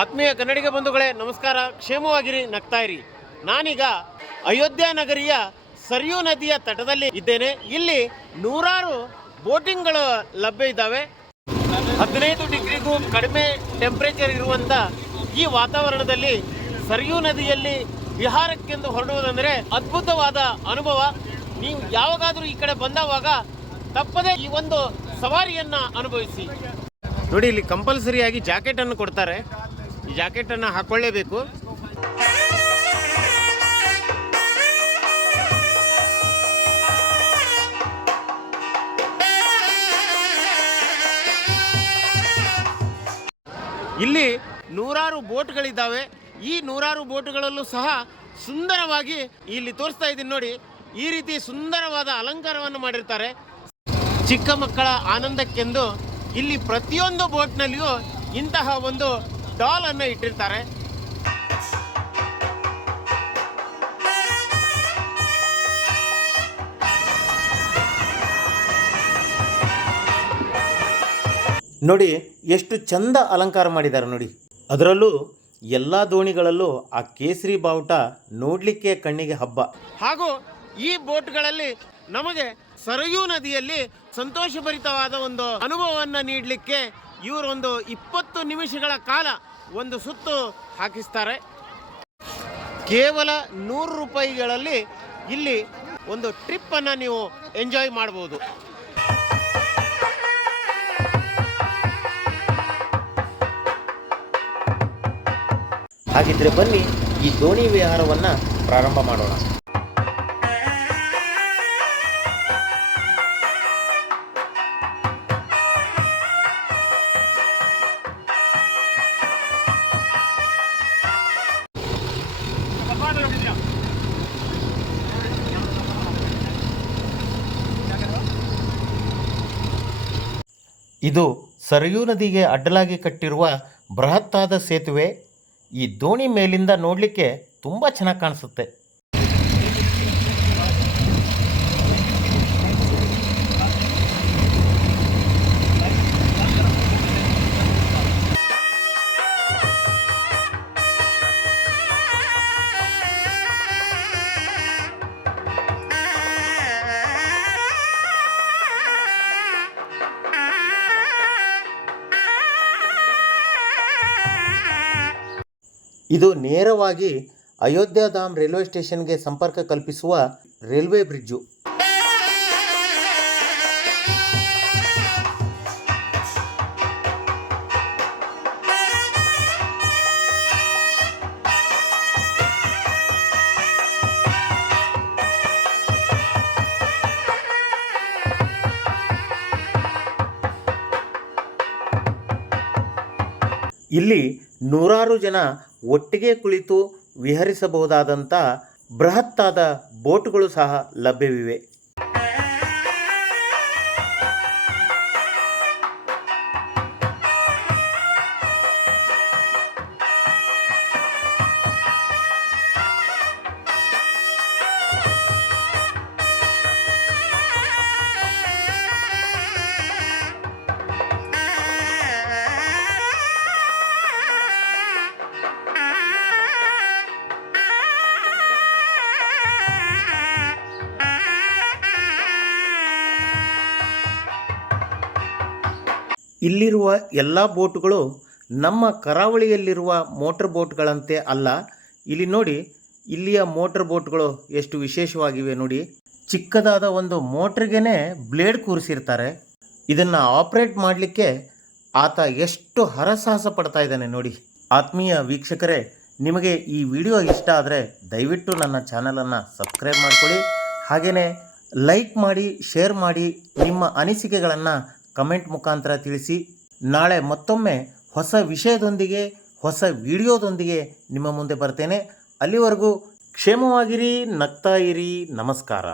ಆತ್ಮೀಯ ಕನ್ನಡಿಗ ಬಂಧುಗಳೇ, ನಮಸ್ಕಾರ. ಕ್ಷೇಮವಾಗಿರಿ ನಗ್ತಾ ಇರಿ ನಾನೀಗ ಅಯೋಧ್ಯ ನಗರಿಯ ಸರಿಯೂ ನದಿಯ ತಟದಲ್ಲಿ ಇದ್ದೇನೆ. ಇಲ್ಲಿ ನೂರಾರು ಬೋಟಿಂಗ್ಗಳು ಲಭ್ಯ ಇದ್ದಾವೆ. ಹದಿನೈದು ಡಿಗ್ರಿಗೂ ಕಡಿಮೆ ಟೆಂಪರೇಚರ್ ಇರುವಂತ ಈ ವಾತಾವರಣದಲ್ಲಿ ಸರಿಯೂ ನದಿಯಲ್ಲಿ ವಿಹಾರಕ್ಕೆಂದು ಹೊರಡುವುದಂದ್ರೆ ಅದ್ಭುತವಾದ ಅನುಭವ. ನೀವು ಯಾವಾಗಾದರೂ ಈ ಕಡೆ ಬಂದವಾಗ ತಪ್ಪದೇ ಈ ಒಂದು ಸವಾರಿಯನ್ನು ಅನುಭವಿಸಿ. ನೋಡಿ, ಇಲ್ಲಿ ಕಂಪಲ್ಸರಿಯಾಗಿ ಜಾಕೆಟ್ ಅನ್ನು ಕೊಡ್ತಾರೆ. ಜಾಕೆಟ್ ಅನ್ನು ಹಾಕೊಳ್ಳೇಬೇಕು. ಇಲ್ಲಿ ನೂರಾರು ಬೋಟ್ಗಳಿದ್ದಾವೆ. ಈ ನೂರಾರು ಬೋಟ್ಗಳಲ್ಲೂ ಸಹ ಸುಂದರವಾಗಿ ಇಲ್ಲಿ ತೋರಿಸ್ತಾ ಇದ್ದೀನಿ ನೋಡಿ. ಈ ರೀತಿ ಸುಂದರವಾದ ಅಲಂಕಾರವನ್ನು ಮಾಡಿರ್ತಾರೆ. ಚಿಕ್ಕ ಮಕ್ಕಳ ಆನಂದಕ್ಕೆಂದು ಇಲ್ಲಿ ಪ್ರತಿಯೊಂದು ಬೋಟ್ನಲ್ಲಿಯೂ ಇಂತಹ ಒಂದು ಡಾಲ್ ಅನ್ನ ಇಟ್ಟಿರ್ತಾರೆ. ನೋಡಿ ಎಷ್ಟು ಚಂದ ಅಲಂಕಾರ ಮಾಡಿದ್ದಾರೆ ನೋಡಿ. ಅದರಲ್ಲೂ ಎಲ್ಲ ದೋಣಿಗಳಲ್ಲೂ ಆ ಕೇಸರಿ ಬಾವುಟ ನೋಡಲಿಕ್ಕೆ ಕಣ್ಣಿಗೆ ಹಬ್ಬ. ಹಾಗೂ ಈ ಬೋಟ್ಗಳಲ್ಲಿ ನಮಗೆ ಸರಯೂ ನದಿಯಲ್ಲಿ ಸಂತೋಷಭರಿತವಾದ ಒಂದು ಅನುಭವವನ್ನು ನೀಡಲಿಕ್ಕೆ ಇವರೊಂದು ಇಪ್ಪತ್ತು ನಿಮಿಷಗಳ ಕಾಲ ಒಂದು ಸುತ್ತು ಹಾಕಿಸ್ತಾರೆ. ಕೇವಲ ನೂರು ರೂಪಾಯಿಗಳಲ್ಲಿ ಇಲ್ಲಿ ಒಂದು ಟ್ರಿಪ್ಪನ್ನು ನೀವು ಎಂಜಾಯ್ ಮಾಡ್ಬೋದು. ಹಾಗಿದ್ರೆ ಬನ್ನಿ ಈ ದೋಣಿ ವಿಹಾರವನ್ನು ಪ್ರಾರಂಭ ಮಾಡೋಣ. ಇದು ಸರಯೂ ನದಿಗೆ ಅಡ್ಡಲಾಗಿ ಕಟ್ಟಿರುವ ಬೃಹತ್ತಾದ ಸೇತುವೆ. ಈ ದೋಣಿ ಮೇಲಿಂದ ನೋಡಲಿಕ್ಕೆ ತುಂಬ ಚೆನ್ನಾಗಿ ಕಾಣಿಸುತ್ತೆ. ಇದು ನೇರವಾಗಿ ಅಯೋಧ್ಯಧಾಮ್ ರೈಲ್ವೆ ಸ್ಟೇಷನ್ಗೆ ಸಂಪರ್ಕ ಕಲ್ಪಿಸುವ ರೈಲ್ವೆ ಬ್ರಿಡ್ಜು. ಇಲ್ಲಿ ನೂರಾರು ಜನ ಒಟ್ಟಿಗೆ ಕುಳಿತು ವಿಹರಿಸಬಹುದಾದಂಥ ಬೃಹತ್ತಾದ ಬೋಟ್ಗಳು ಸಹ ಲಭ್ಯವಿವೆ. ಇಲ್ಲಿರುವ ಎಲ್ಲ ಬೋಟುಗಳು ನಮ್ಮ ಕರಾವಳಿಯಲ್ಲಿರುವ ಮೋಟರ್ ಬೋಟ್ಗಳಂತೆ ಅಲ್ಲ. ಇಲ್ಲಿ ನೋಡಿ, ಇಲ್ಲಿಯ ಮೋಟರ್ ಬೋಟ್ಗಳು ಎಷ್ಟು ವಿಶೇಷವಾಗಿವೆ ನೋಡಿ. ಚಿಕ್ಕದಾದ ಒಂದು ಮೋಟ್ರಿಗೇನೆ ಬ್ಲೇಡ್ ಕೂರಿಸಿರ್ತಾರೆ. ಇದನ್ನು ಆಪ್ರೇಟ್ ಮಾಡಲಿಕ್ಕೆ ಆತ ಎಷ್ಟು ಹರಸಾಹಸ ಪಡ್ತಾ ಇದ್ದಾನೆ ನೋಡಿ. ಆತ್ಮೀಯ ವೀಕ್ಷಕರೇ, ನಿಮಗೆ ಈ ವಿಡಿಯೋ ಇಷ್ಟ ಆದರೆ ದಯವಿಟ್ಟು ನನ್ನ ಚಾನಲನ್ನು ಸಬ್ಸ್ಕ್ರೈಬ್ ಮಾಡಿಕೊಳ್ಳಿ. ಹಾಗೆಯೇ ಲೈಕ್ ಮಾಡಿ, ಶೇರ್ ಮಾಡಿ ನಿಮ್ಮ ಅನಿಸಿಕೆಗಳನ್ನು ಕಮೆಂಟ್ ಮುಖಾಂತರ ತಿಳಿಸಿ. ನಾಳೆ ಮತ್ತೊಮ್ಮೆ ಹೊಸ ವಿಷಯದೊಂದಿಗೆ, ಹೊಸ ವಿಡಿಯೋದೊಂದಿಗೆ ನಿಮ್ಮ ಮುಂದೆ ಬರ್ತೇನೆ. ಅಲ್ಲಿವರೆಗೂ ಕ್ಷೇಮವಾಗಿರಿ, ನಗ್ತಾ ಇರಿ. ನಮಸ್ಕಾರ.